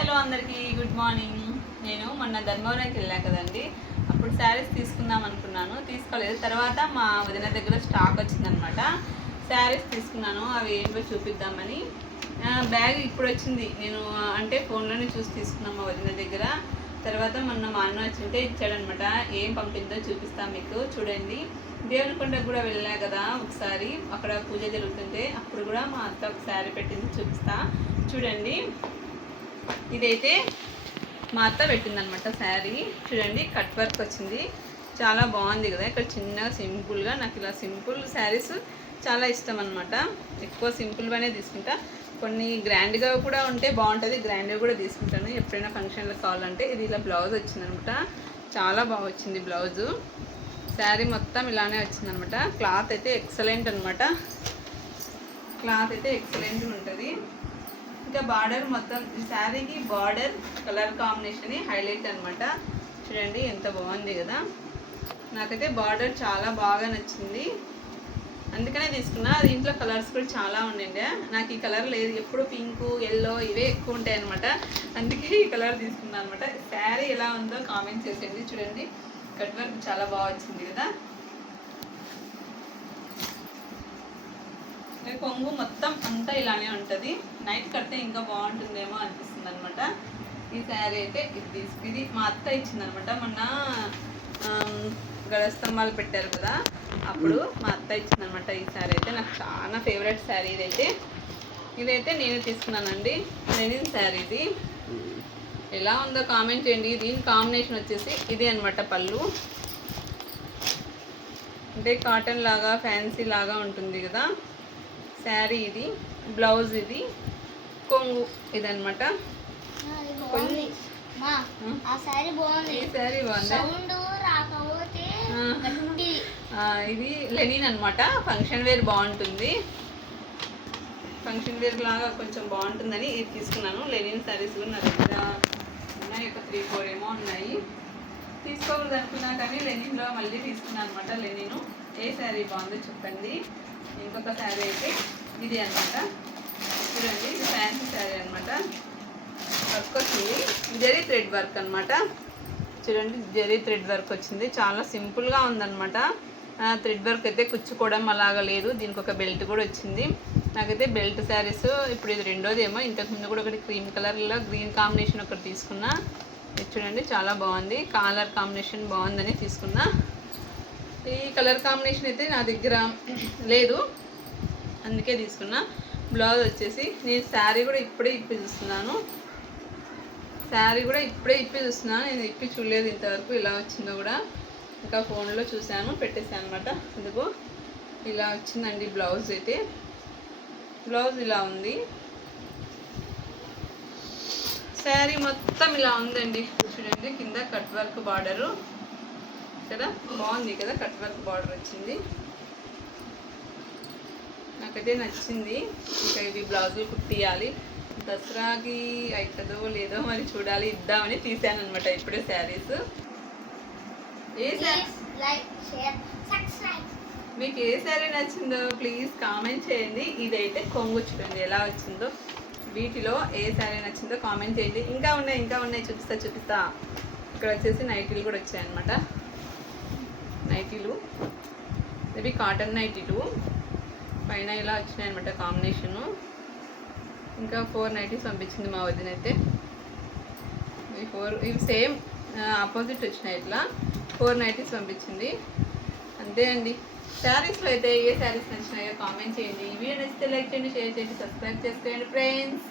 Hello అందరికీ good morning. నేను మొన్న ధర్మవరంకి వెళ్ళా కదండి. అప్పుడు శారీస్ తీసుకుందాం అనుకున్నాను. తీసుకోలేదు. తర్వాత మా వదిన దగ్గర స్టాక్ వచ్చిందనమాట. శారీస్ తీసుకున్నాను. అవి ఏంటో చూపిద్దామని. బ్యాగ్ ఇప్పుడు వచ్చింది. నేను అంటే ఫోన్లోనే చూసి తీసుకున్నాను మా వదిన దగ్గర. తర్వాత మొన్న మా అన్న వచ్చింటే ఇచ్చాడనమాట. ఏం పంపిందో చూపిస్తాను మీకు. చూడండి. దేవునికొండకు కూడా వెళ్ళా కదా ఒకసారి. అక్కడ పూజ జరుగుతుంటే అప్పుడు కూడా మా అత్త ఒక శారీ పెట్టింది చూపిస్తా. చూడండి. ఇదైతే మా అత్త పెట్టిందనమాట శారీ. చూడండి కట్ వర్క్ వచ్చింది. చాలా బాగుంది కదా ఇక్కడ చిన్నగా సింపుల్గా. నాకు ఇలా సింపుల్ శారీస్ చాలా ఇష్టం అనమాట ఎక్కువ సింపుల్గానే తీసుకుంటా. కొన్ని గ్రాండ్గా కూడా ఉంటే బాగుంటుంది గ్రాండ్గా కూడా తీసుకుంటాను. ఎప్పుడైనా ఫంక్షన్లకు కావాలంటే ఇది ఇలా బ్లౌజ్ వచ్చిందనమాట చాలా బాగా వచ్చింది బ్లౌజు. శారీ మొత్తం ఇలానే వచ్చిందనమాట క్లాత్ అయితే ఎక్సలెంట్ అనమాట క్లాత్ అయితే ఎక్సలెంట్ ఉంటుంది. ఇంకా బార్డర్ మొత్తం శారీకి బార్డర్ కలర్ కాంబినేషన్ హైలైట్ అనమాట చూడండి ఎంత బాగుంది కదా. నాకైతే బార్డర్ చాలా బాగా నచ్చింది. అందుకనే తీసుకున్నా. దీంట్లో కలర్స్ కూడా చాలా ఉండండి నాకు ఈ కలర్ లేదు. ఎప్పుడు పింక్ ఎల్లో ఇవే ఎక్కువ ఉంటాయి అనమాట అందుకే ఈ కలర్ తీసుకున్నాను అనమాట శారీ ఎలా ఉందో కామెంట్ చేసేయండి. చూడండి కట్ వర్క్ చాలా బాగా వచ్చింది కదా. కొంగు మొత్తం అంతా ఇలానే ఉంటుంది. నైట్ కడితే ఇంకా బాగుంటుందేమో అనిపిస్తుంది అనమాట ఈ శారీ అయితే ఇది తీసుకు ఇది మా అత్త ఇచ్చింది అనమాట మొన్న గడ స్తంభాలు పెట్టారు కదా అప్పుడు మా అత్త ఇచ్చింది అనమాట ఈ శారీ అయితే. నాకు చాలా ఫేవరెట్ శారీ ఇదైతే. ఇదైతే నేను తీసుకున్నానండి. లెనిన్ శారీ ఇది. ఎలా ఉందో కామెంట్ చేయండి. దీని కాంబినేషన్ వచ్చేసి ఇది అనమాట పళ్ళు. అంటే కాటన్ లాగా ఫ్యాన్సీ లాగా ఉంటుంది కదా. శారీ ఇది బ్లౌజ్ ఇది కొంగు ఆ, ఇది లెనిన్ అన్నమాట. ఫంక్షన్ వేర్ బాగుంటుంది. ఫంక్షన్ వేర్ లాగా కొంచెం బాగుంటుందని ఇది తీసుకున్నాను. లెనిన్ శారీస్ కూడా నా దగ్గర ఉన్నాయి. ఒక త్రీ ఫోర్ ఏమో ఉన్నాయి. తీసుకోకూడదు అనుకున్నా కానీ లెనిన్లో మళ్ళీ తీసుకున్నాను అనమాట లెనిన్ ఏ శారీ బాగుందో చెప్పండి. ఇంకొక శారీ అయితే ఇది అన్నమాట. చూడండి ఇది ఫ్యాన్సీ శారీ అనమాట వర్క్ వచ్చింది. జరీ థ్రెడ్ వర్క్ అనమాట చూడండి జరీ థ్రెడ్ వర్క్ వచ్చింది. చాలా సింపుల్గా ఉందన్నమాట. థ్రెడ్ వర్క్ అయితే కుచ్చుకోవడం అలాగా లేదు. దీనికి ఒక బెల్ట్ కూడా వచ్చింది. నాకైతే బెల్ట్ శారీస్ ఇప్పుడు ఇది రెండోది ఏమో ఇంతకుముందు కూడా ఒకటి క్రీమ్ కలర్లో గ్రీన్ కాంబినేషన్ ఒకటి తీసుకున్నా. చూడండి చాలా బాగుంది. కాలర్ కాంబినేషన్ బాగుందని తీసుకున్నా. ఈ కలర్ కాంబినేషన్ అయితే నా దగ్గర లేదు. అందుకే తీసుకున్నా. బ్లౌజ్ వచ్చేసి నేను శారీ కూడా ఇప్పుడే ఇప్పి చూస్తున్నాను శారీ కూడా ఇప్పుడే ఇప్పి చూస్తున్నాను నేను ఇప్పి చూడలేదు ఇంతవరకు ఇలా వచ్చిందో కూడా. ఇంకా ఫోన్లో చూశాను పెట్టేసాను అనమాట అందుకు ఇలా వచ్చిందండి బ్లౌజ్ అయితే. బ్లౌజ్ ఇలా ఉంది. శారీ మొత్తం ఇలా ఉందండి. చూడండి కింద కట్ వర్క్ బార్డరు. కదా? బాగుంది కదా? కట్ వర్క్ బార్డర్ వచ్చింది. నాకైతే నచ్చింది. ఇంకా ఇవి బ్లౌజులు కుట్టియాలి. దసరాకి అవుతుందో లేదో మరి చూడాలి. ఇద్దామని తీసాను అనమాట ఇప్పుడే శారీస్. ఏ మీకు ఏ శారీ నచ్చిందో ప్లీజ్ కామెంట్ చేయండి. ఇదైతే కొంగు చూడండి ఎలా వచ్చిందో. వీటిలో ఏ శారీ నచ్చిందో కామెంట్ చేయండి. ఇంకా ఉన్నాయి ఇంకా ఉన్నాయి. చూపిస్తా చూపిస్తా. ఇక్కడ వచ్చేసి నైటీలు కూడా వచ్చాయన్నమాట. నైటీలు. ఇవి కాటన్ నైటీలు. పైన ఇలా వచ్చినాయి అనమాట కాంబినేషను. ఇంకా ఫోర్ నైటీస్ పంపించింది మా వదిన అయితే ఈ ఫోర్ ఇవి సేమ్ ఆపోజిట్ వచ్చినాయి ఇట్లా. ఫోర్ నైటీస్ పంపించింది. అంతే అండి. శారీస్లో అయితే ఏ శారీస్ నచ్చినాయో కామెంట్ చేయండి. ఈ వీడియో నచ్చితే లైక్ చేయండి షేర్ చేయండి సబ్స్క్రైబ్ చేసుకోండి ఫ్రెండ్స్.